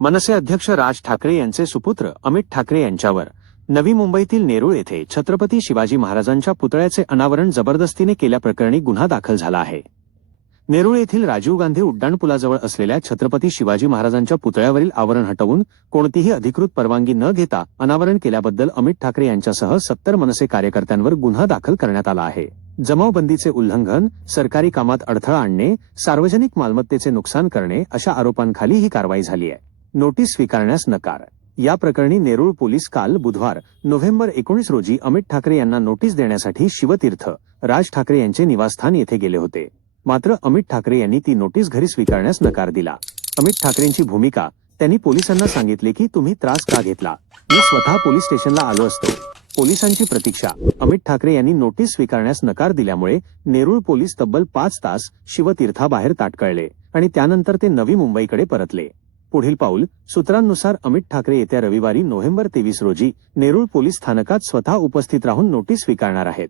मनसे अध्यक्ष राज ठाकरे यांचे सुपुत्र अमित ठाकरे यांच्यावर नवी मुंबईतील नेरूळ येथे छत्रपती शिवाजी महाराजांच्या पुतळ्याचे अनावरण जबरदस्तीने केल्याप्रकरणी गुन्हा दाखल झाला आहे। नेरूळ येथील राजीव गांधी उड्डाणपुलाजवळ असलेल्या छत्रपती शिवाजी महाराजांच्या पुतळ्यावरील आवरण हटवून कोणतीही अधिकृत परवानगी न घेता अनावरण केल्याबद्दल अमित ठाकरे यांच्यासह 70 मनसे कार्यकर्त्यांवर गुन्हा दाखल करण्यात आला आहे। जमावबंदीचे उल्लंघन, सरकारी कामात अडथळा आणणे, सार्वजनिक मालमत्तेचे नुकसान करणे अशा आरोपांखाली ही कारवाई झाली आहे। नोटीस स्वीकारण्यास नकार। या प्रकरणी नेरूळ पोलीस काल बुधवार नोव्हेंबर 19 रोजी अमित ठाकरे यांना नोटीस देण्यासाठी शिवतीर्थ राज ठाकरे यांचे निवासस्थान येथे गेले होते। मात्र अमित ठाकरे यांनी ती नोटीस घरी स्वीकारण्यास नकार दिला। अमित ठाकरेंची भूमिका, त्यांनी पोलिसांना सांगितले की तुम्ही त्रास का घेतला, मी स्वतः पोलीस स्टेशनला आलो असतो। पोलिसांची प्रतीक्षा। अमित ठाकरे यांनी नोटीस स्वीकारण्यास नकार दिल्यामुळे नेरूळ पोलीस तब्बल 5 तास शिवतीर्थाबाहेर ताटकळले आणि त्यानंतर ते नवी मुंबईकडे परतले। पुढील पाऊल, सूत्रांनुसार अमित ठाकरे येत्या रविवारी नोव्हेंबर 23 रोजी नेरूळ पोलीस स्थानकात स्वतः उपस्थित राहून नोटीस स्वीकारणार आहेत।